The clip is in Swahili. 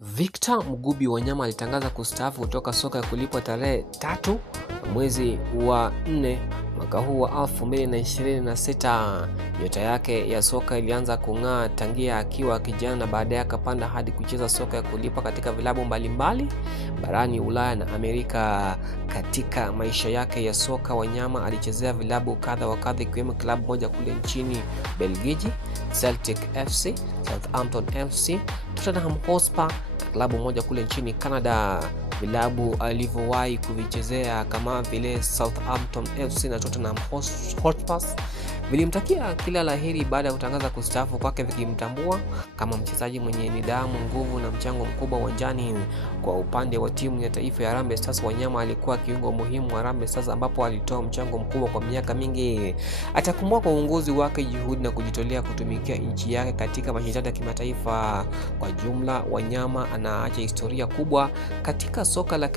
Victor Mugubi Wanyama alitangaza kustaafu kutoka soka ya kulipwa tarehe 3 mwezi wa 4 mwaka huu wa 2026. Nyota yake ya soka ilianza kung'aa tangia akiwa kijana na baadaye akapanda hadi kucheza soka ya kulipwa katika vilabu mbalimbali barani Ulaya na Amerika. Katika maisha yake ya soka, Wanyama alichezea vilabu kadha wa kadha ikiwemo klabu moja kule nchini Belgiji, Celtic FC, Southampton FC, Tottenham Hotspur na klabu moja kule nchini Canada. Vilabu alivyowahi kuvichezea kama vile Southampton FC na Tottenham Hotspur vilimtakia kila laheri baada ya kutangaza kustaafu kwake, vikimtambua kama mchezaji mwenye nidhamu, nguvu na mchango mkubwa uwanjani. Kwa upande wa timu ya taifa ya Harambee Stars, Wanyama alikuwa kiungo muhimu wa Harambee Stars ambapo alitoa mchango mkubwa kwa miaka mingi. Atakumbukwa kwa uongozi wake, juhudi na kujitolea kutumikia nchi yake katika mashindano ya kimataifa. Kwa jumla, Wanyama anaacha historia kubwa katika soka la